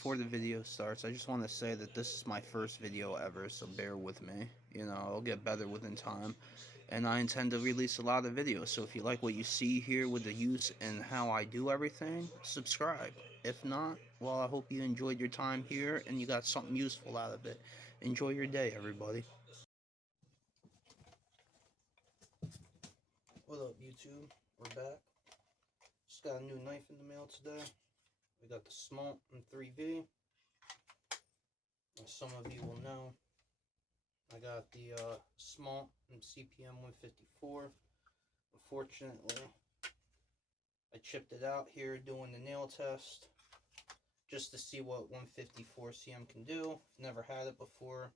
before the video starts, I just want to say that this is my first video ever, so bear with me. You know, I'll get better within time. And I intend to release a lot of videos, so if you like what you see here with the use and how I do everything, subscribe. If not, well, I hope you enjoyed your time here and you got something useful out of it. Enjoy your day, everybody. What up, YouTube? We're back. Just got a new knife in the mail today. We got the Smolt in 3V. As some of you will know, I got the Smolt in cpm154. Unfortunately, I chipped it out here doing the nail test just to see what 154 cm can do. Never had it before.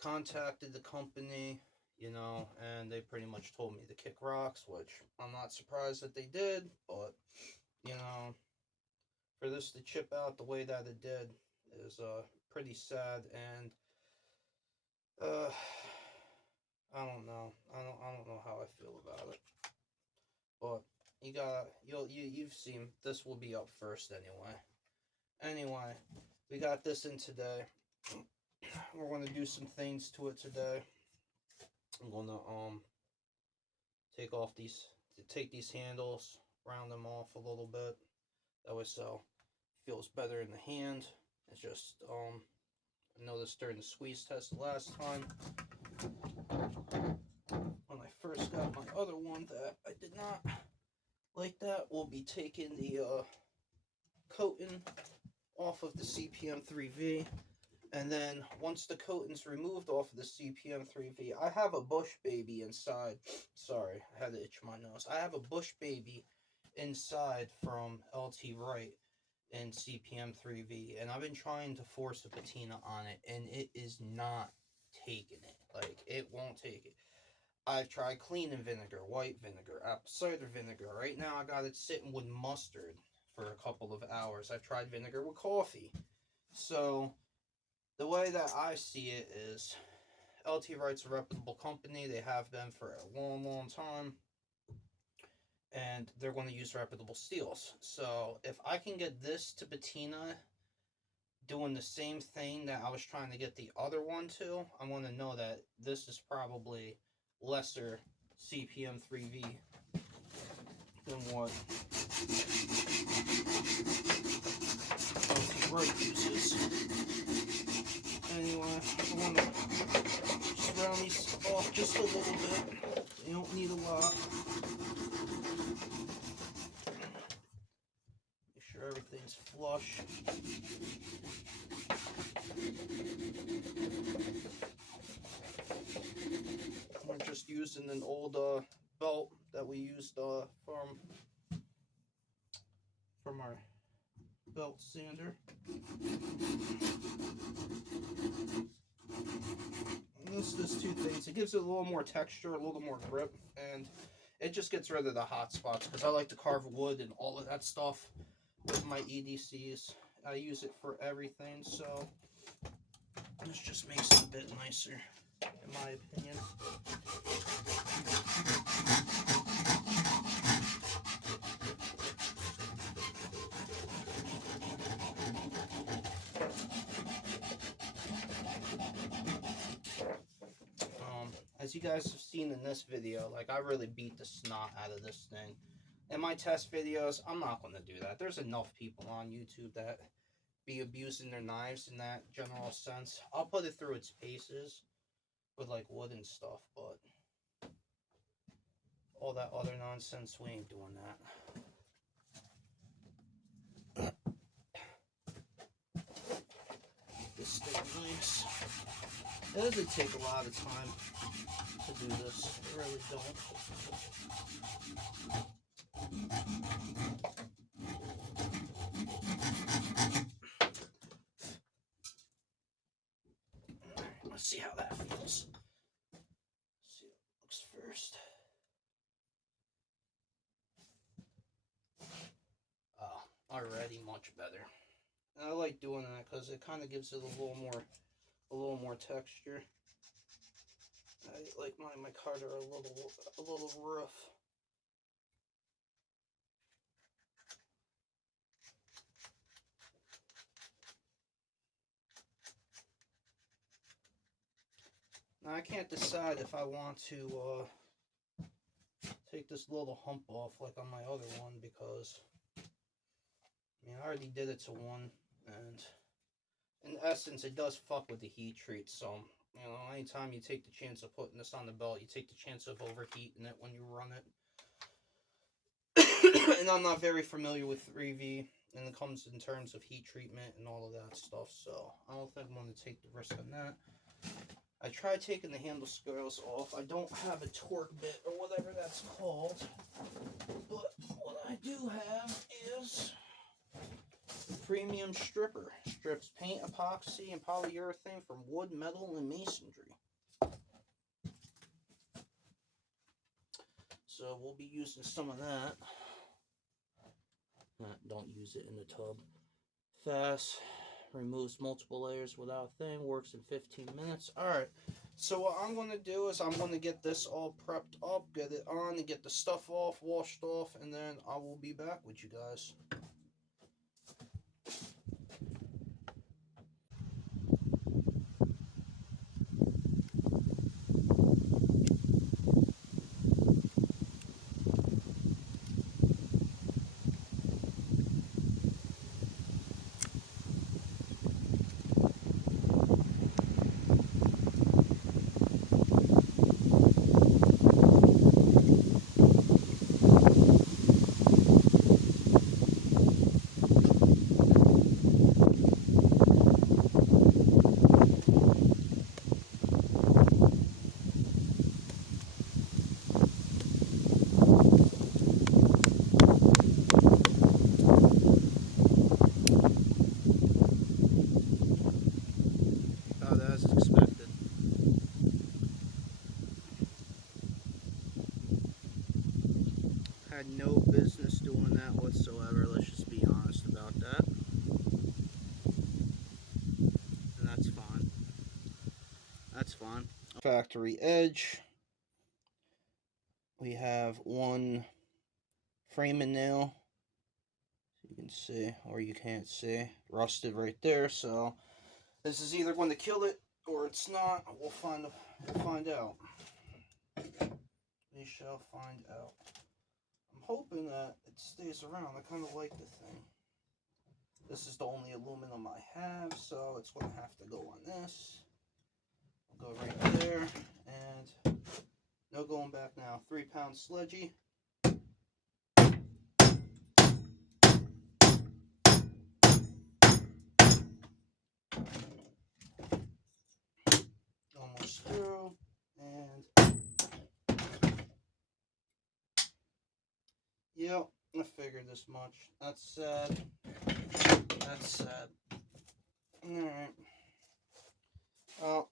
Contacted the company, you know, and they pretty much told me to kick rocks, which I'm not surprised that they did, but, you know, for this to chip out the way that it did is pretty sad, and I don't know. I don't know how I feel about it. But you've seen this will be up first anyway. Anyway, we got this in today. We're gonna do some things to it today. I'm gonna take these handles, round them off a little bit. That way so it feels better in the hand. It's just I noticed during the squeeze test last time when I first got my other one that I did not like that. We'll be taking the coating off of the cpm3V, and then once the coating's removed off of the cpm3V, I have a bush baby inside. Sorry, I had to itch my nose. I have a bush baby inside from LT Wright in cpm3V, and I've been trying to force a patina on it, and it is not taking it. Like, it won't take it. I've tried cleaning vinegar, white vinegar, apple cider vinegar. Right now I got it sitting with mustard for a couple of hours. I've tried vinegar with coffee. So the way that I see it is LT Wright's a reputable company. They have been for a long, long time. And they're going to use reputable steels. So if I can get this to patina doing the same thing that I was trying to get the other one to, I'm going to know that this is probably lesser cpm3V than what LT Wright uses. Anyway, I'm going to just round these off just a little bit. You don't need a lot. Make sure everything's flush. We're just using an old belt that we used from our belt sander. And this does two things. It gives it a little more texture, a little more grip, and it just gets rid of the hot spots, because I like to carve wood and all of that stuff with my EDCs. I use it for everything, so this just makes it a bit nicer, in my opinion. As you guys have seen in this video, like, I really beat the snot out of this thing. In my test videos, I'm not going to do that. There's enough people on YouTube that be abusing their knives in that general sense. I'll put it through its paces with, like, wood and stuff, but all that other nonsense, we ain't doing that. This thing nice. It doesn't take a lot of time to do this. It really don't. Alright, let's see how that feels. Let's see how it looks first. Oh, already much better. And I like doing that because it kind of gives it a little more texture. I like my cutter a little rough. I can't decide if I want to take this little hump off like on my other one, because I mean, I already did it to one, and in essence it does fuck with the heat treat. So, you know, anytime you take the chance of putting this on the belt, you take the chance of overheating it when you run it. And I'm not very familiar with 3V, and it comes in terms of heat treatment and all of that stuff, so I don't think I'm going to take the risk on that. I tried taking the handle scales off. I don't have a torque bit or whatever that's called, but what I do have is a premium stripper. Strips paint, epoxy, and polyurethane from wood, metal, and masonry. So we'll be using some of that. Don't use it in the tub. Fast, removes multiple layers without a thing, works in 15 minutes. Alright, so what I'm going to do is I'm going to get this all prepped up, get it on, and get the stuff off, washed off, and then I will be back with you guys. As expected. Had no business doing that whatsoever, let's just be honest about that. And that's fine. That's fine. Factory edge. We have one framing nail. You can see, or you can't see. Rusted right there, so this is either going to kill it or it's not. We'll find out. We shall find out. I'm hoping that it stays around. I kind of like the thing. This is the only aluminum I have, so it's going to have to go on this. I'll go right there, and no going back now. 3-pound sledgy. Almost through, and yep, I figured this much. That's sad. That's sad. Alright. Well,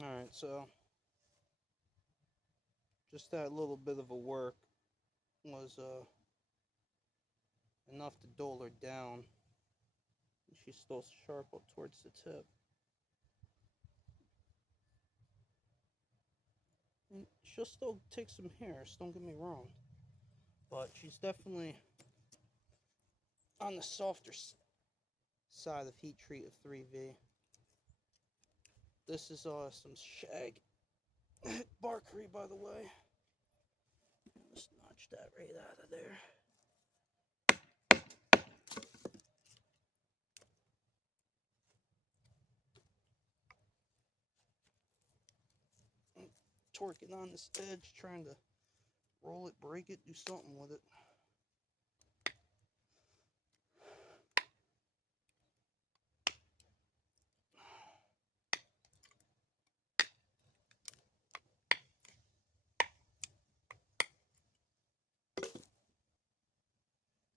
Alright, so just that little bit of a work was enough to dull her down. She's still sharp up towards the tip. And she'll still take some hairs, don't get me wrong. But she's definitely on the softer side of heat treat of 3V. This is some shag barkery, by the way. Let's notch that right out of there. I'm torquing on this edge, trying to roll it, break it, do something with it.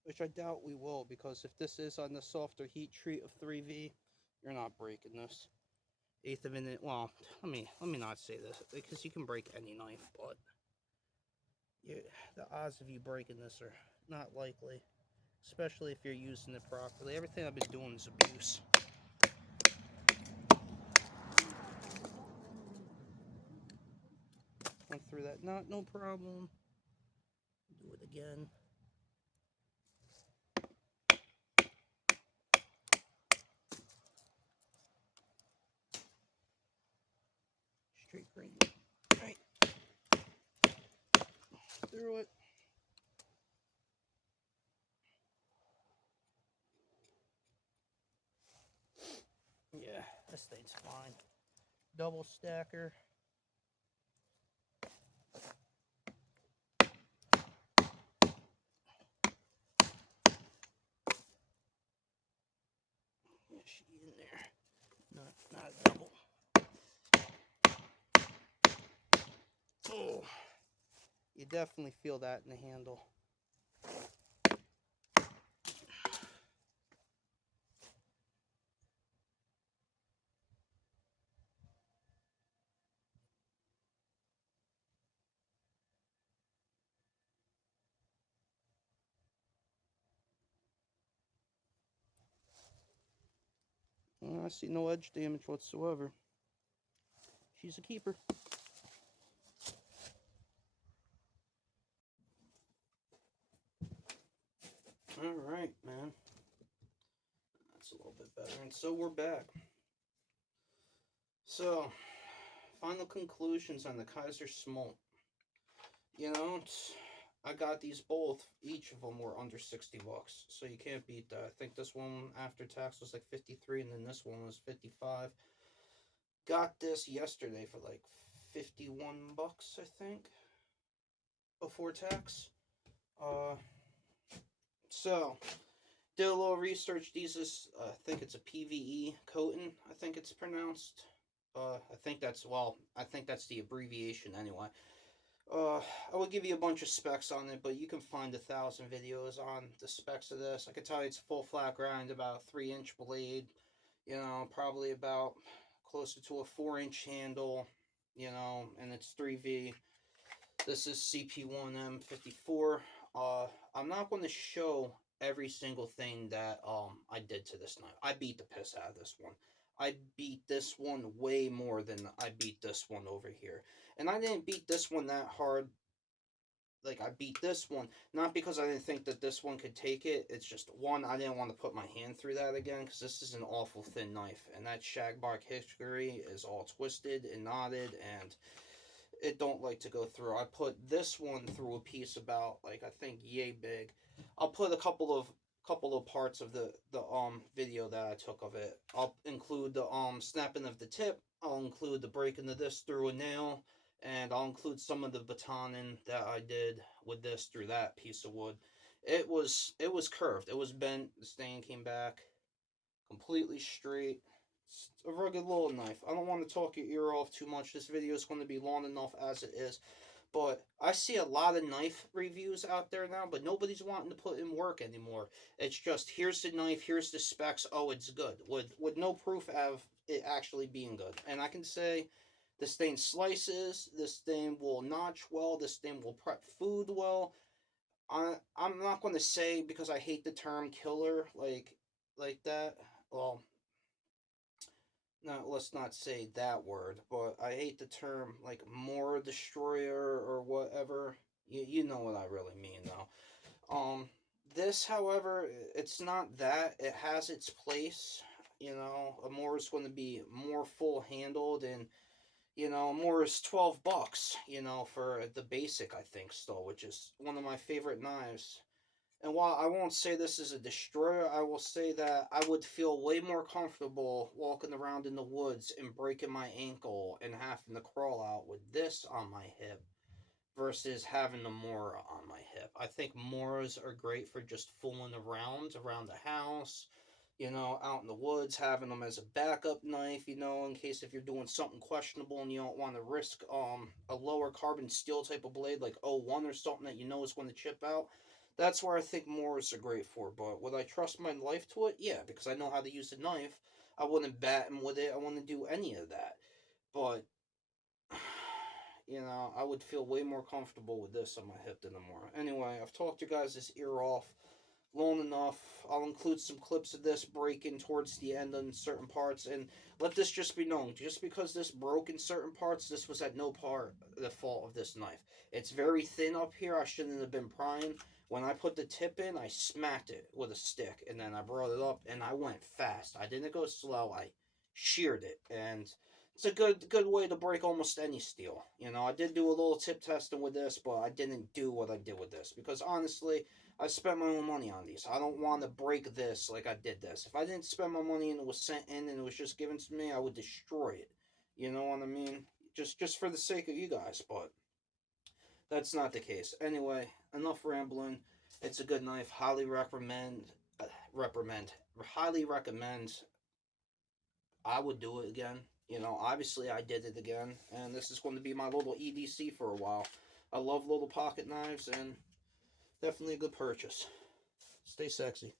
Which I doubt we will, because if this is on the softer heat treat of 3V, you're not breaking this. Eighth of an inch. Well, let me not say this, because you can break any knife, but the odds of you breaking this are not likely, especially if you're using it properly. Everything I've been doing is abuse. Went through that knot, no problem. Do it again. Straight green. Right. Through it. Yeah, this thing's fine. Double stacker. Yeah, she in there. Not a double. Oh, you definitely feel that in the handle. I see no edge damage whatsoever. She's a keeper. Alright, man. That's a little bit better. And so we're back. So, final conclusions on the Kizer smolt. You know, I got these both. Each of them were under 60 bucks. So you can't beat that. I think this one after tax was like 53, and then this one was 55. Got this yesterday for like 51 bucks, I think, before tax. So did a little research. These is, I think it's a PVE coating, I think it's pronounced. I think that's the abbreviation anyway. I will give you a bunch of specs on it, but you can find 1,000 videos on the specs of this. I can tell you it's full flat grind, about 3-inch blade, you know, probably about closer to a 4-inch handle, you know, and it's 3V. This is cpm154. I'm not going to show every single thing that I did to this knife. I beat the piss out of this one. I beat this one way more than I beat this one over here. And I didn't beat this one that hard. Like, I beat this one, not because I didn't think that this one could take it. It's just, one, I didn't want to put my hand through that again, because this is an awful thin knife. And that shagbark hickory is all twisted and knotted, and it don't like to go through. I put this one through a piece about, like, I think yay big. I'll put a couple of parts of the video that I took of it. I'll include the snapping of the tip. I'll include the breaking of this through a nail, and I'll include some of the batoning that I did with this through that piece of wood. It was curved. It was bent. The stain came back completely straight. It's a rugged little knife. I don't want to talk your ear off too much. This video is going to be long enough as it is. But I see a lot of knife reviews out there now, but nobody's wanting to put in work anymore. It's just, here's the knife, here's the specs, oh, it's good. With no proof of it actually being good. And I can say This thing slices. This thing will notch well. This thing will prep food well. I'm not going to say, because I hate the term killer like that. Well, no, let's not say that word, but I hate the term like more destroyer or whatever. You know what I really mean though. This, however, it's not that. It has its place. You know, a more is going to be more full handled, and more is $12. For the basic, I think still, which is one of my favorite knives. And while I won't say this is a destroyer, I will say that I would feel way more comfortable walking around in the woods and breaking my ankle and having to crawl out with this on my hip versus having the Mora on my hip. I think Moras are great for just fooling around the house, out in the woods, having them as a backup knife, in case if you're doing something questionable and you don't want to risk a lower carbon steel type of blade like O1 or something that is going to chip out. That's where I think Moras are great for. But would I trust my life to it? Yeah, because I know how to use the knife. I wouldn't batten with it. I wouldn't do any of that. But I would feel way more comfortable with this on my hip than the Mora. Anyway, I've talked you guys this ear off long enough. I'll include some clips of this breaking towards the end on certain parts, and let this just be known. Just because this broke in certain parts, this was at no part the fault of this knife. It's very thin up here. I shouldn't have been prying. When I put the tip in, I smacked it with a stick, and then I brought it up, and I went fast. I didn't go slow. I sheared it, and it's a good way to break almost any steel. I did do a little tip testing with this, but I didn't do what I did with this because honestly, I spent my own money on these. I don't want to break this like I did this. If I didn't spend my money and it was sent in and it was just given to me, I would destroy it. You know what I mean? Just for the sake of you guys, but that's not the case. Anyway, enough rambling. It's a good knife. Highly recommend. Reprimand. Highly recommend. I would do it again. Obviously I did it again, and this is going to be my little EDC for a while. I love little pocket knives, and definitely a good purchase. Stay sexy.